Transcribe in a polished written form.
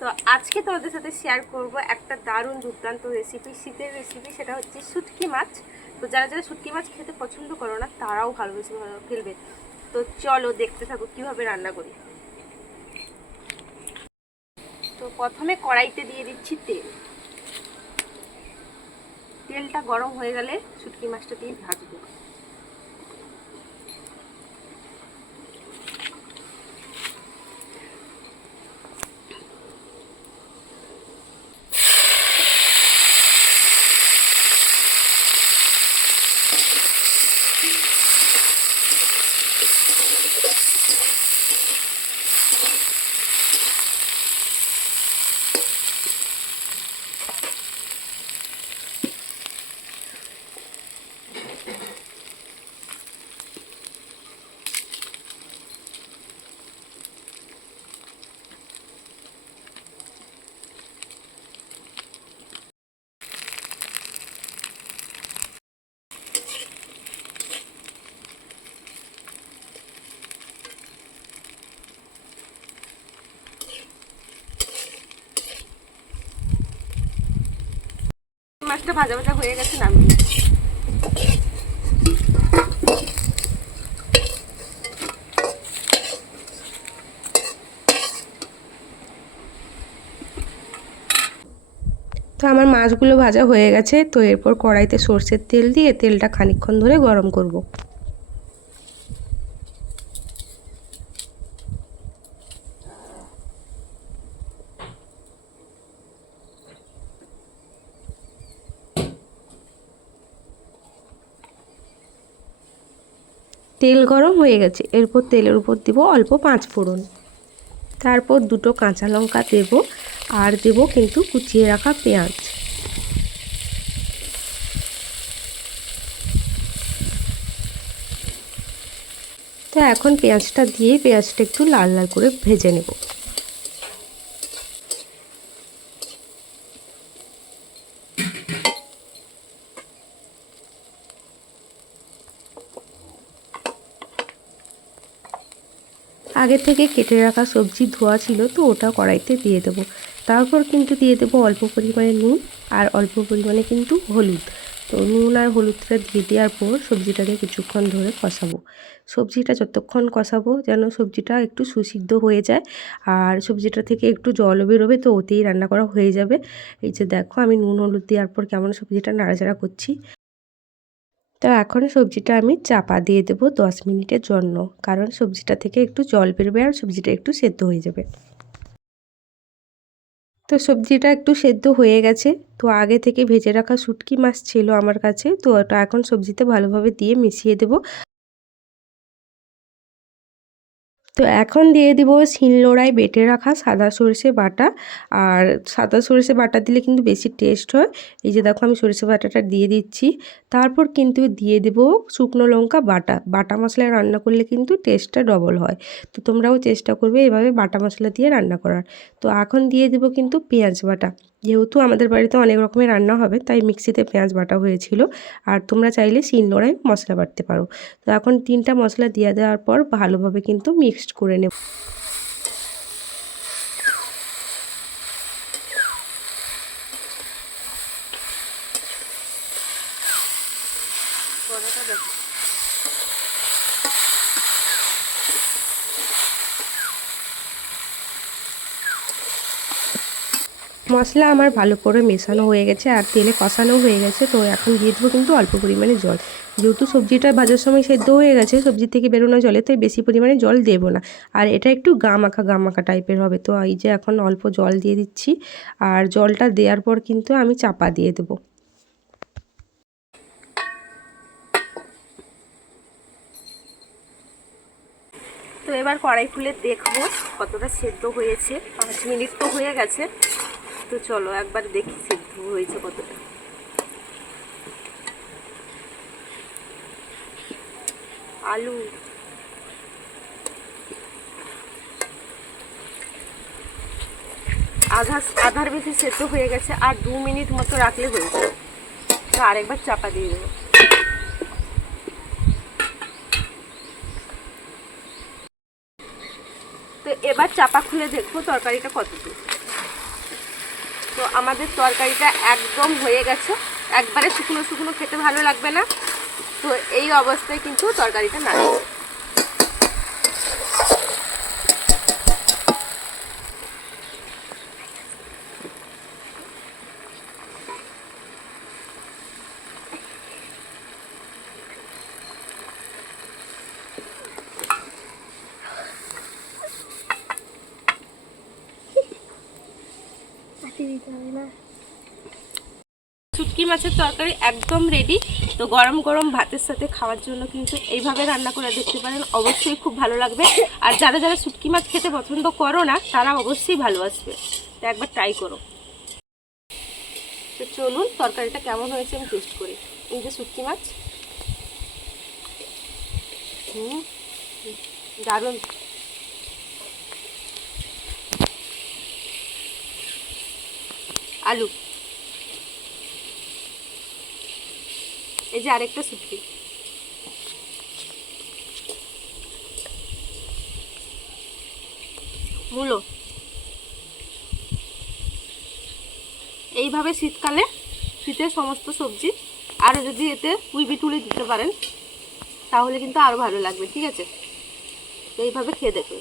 তো আজকে তোমাদের সাথে শেয়ার করব একটা দারুণ দুর্দান্ত রেসিপি, শীতের রেসিপি। সেটা হচ্ছে শুটকি মাছ। তো যারা যারা শুটকি মাছ খেতে পছন্দ করো না তারাও ভালোবেসে ফেলবে। তো চলো দেখতে থাকো কীভাবে রান্না করি। তো প্রথমে কড়াইতে দিয়ে দিচ্ছি তেল। তেলটা গরম হয়ে গেলে শুটকি মাছটা দিয়ে ভাজবো। মাছটা ভাজা ভাজা হয়ে গেছে, নামিয়ে তো আমার মাছগুলো ভাজা হয়ে গেছে। তো এরপর কড়াইতে সর্ষের তেল দিয়ে তেলটা খানিকক্ষণ ধরে গরম করব। তেল গরম হয়ে গেছে, এরপর তেলের উপর দিব অল্প 5 ফোড়ন, তারপর 2টো কাঁচা লঙ্কা দেব, আর দেব কিন্তু কুচিয়ে রাখা পেঁয়াজ। তো এখন পেঁয়াজটা দিয়ে পেঁয়াজটা একটু লাল লাল করে ভেজে নেব। আগে থেকে কেটে রাখা সবজি ধোয়া ছিল, তো ওটা কড়াইতে দিয়ে দেবো। তারপর কিন্তু দিয়ে দেবো অল্প পরিমাণে নুন আর অল্প পরিমাণে কিন্তু হলুদ। তো নুন আর হলুদটা দিয়ে দেওয়ার পর সবজিটাকে কিছুক্ষণ ধরে কষাবো। সবজিটা যতক্ষণ কষাবো যেন সবজিটা একটু সুসিদ্ধ হয়ে যায়, আর সবজিটা থেকে একটু জলও বেরোবে, তো ওতেই রান্না করা হয়ে যাবে। এই যে দেখো আমি নুন হলুদ দেওয়ার পর কেমন সবজিটা নাড়াচাড়া করছি। তো এখন সবজিটা আমি চাপা দিয়ে দেবো 10 মিনিটের জন্য, কারণ সবজিটা থেকে একটু জল বেরোবে আর সবজিটা একটু সেদ্ধ হয়ে যাবে। তো সবজিটা একটু সেদ্ধ হয়ে গেছে। তো আগে থেকে ভেজে রাখা শুটকি মাছ ছিল আমার কাছে, তো ওটা এখন সবজিতে ভালোভাবে দিয়ে মিশিয়ে দেবো। তো এখন দিয়ে দিব শিলনোড়ায় বেটে রাখা সাদা সরষে বাটা। আর সাদা সরষে বাটা দিলে কিন্তু বেশি টেস্ট হয়। এই যে দেখো আমি সরষে বাটাটা দিয়ে দিচ্ছি। তারপর কিন্তু দিয়ে দেব শুকনো লঙ্কা বাটা। বাটা মশলায় রান্না করলে কিন্তু টেস্টটা ডবল হয়। তো তোমরাও চেষ্টা করবে এভাবে বাটা মশলা দিয়ে রান্না করার। তো এখন দিয়ে দেব কিন্তু পেঁয়াজ বাটা। যেহেতু আমাদের বাড়িতে অনেক রকমের রান্না হবে, তাই মিক্সিতে পেঁয়াজ বাটা হয়েছিল। আর তোমরা চাইলে শিলনোড়ায় মশলা বাটতে পারো। তো এখন 3টা মশলা দিয়ে দেওয়ার পর ভালোভাবে কিন্তু মিক্সড করে নেব। মশলা আমার ভালো করে মেশানো হয়ে গেছে আর তেলে কষানো হয়ে গেছে। তো এখন দিয়ে দেবো কিন্তু অল্প পরিমাণে জল। যেহেতু সবজিটা ভাজার সময় সেদ্ধ হয়ে গেছে, সবজি থেকে বেরোনো জলে, তাই বেশি পরিমাণে জল দেবো না। আর এটা একটু গা মাখা টাইপের হবে। তো এই যে এখন অল্প জল দিয়ে দিচ্ছি, আর জলটা দেওয়ার পর কিন্তু আমি চাপা দিয়ে দেবো। তো এবার কড়াই খুলে দেখবো কতটা সেদ্ধ হয়েছে। 5 মিনিট তো হয়ে গেছে। তো চলো একবার দেখি সেদ্ধ হয়েছে কতটা। আলু আধার বেশি সেদ্ধ হয়ে গেছে, আর 2 মিনিট মতো রাখলে হয়ে যাবে। তো আরেকবার চাপা দিয়ে দেবো। তো এবার চাপা খুলে দেখবো তরকারিটা কতদূর। তো আমাদের তরকারিটা একদম হয়ে গেছে। একবারে শুকনো শুকনো খেতে ভালো লাগবে না, তো এই অবস্থায় কিন্তু তরকারিটা নাড়ছে। শুটকি মাছের তরকারি একদম রেডি। তো গরম গরম ভাতের সাথে খাওয়ার জন্য কিন্তু এইভাবে রান্না করে দেখতে পারেন, অবশ্যই খুব ভালো লাগবে। আর যারা যারা শুটকি মাছ খেতে পছন্দ করো না তারা অবশ্যই ভালোবাসবে, তো একবার ট্রাই করো। তো চলুন তরকারিটা কেমন হয়েছে আমি টেস্ট করি। এই যে শুটকি মাছ, দারুণ। আলু, এই যে আরেকটা শুটকি, মূলো। এইভাবে শীতকালে শীতের সমস্ত সবজি আরও যদি এতে কুইবি টুলি দিতে পারেন তাহলে কিন্তু আরও ভালো লাগবে, ঠিক আছে? তো এইভাবে খেয়ে দেখুন।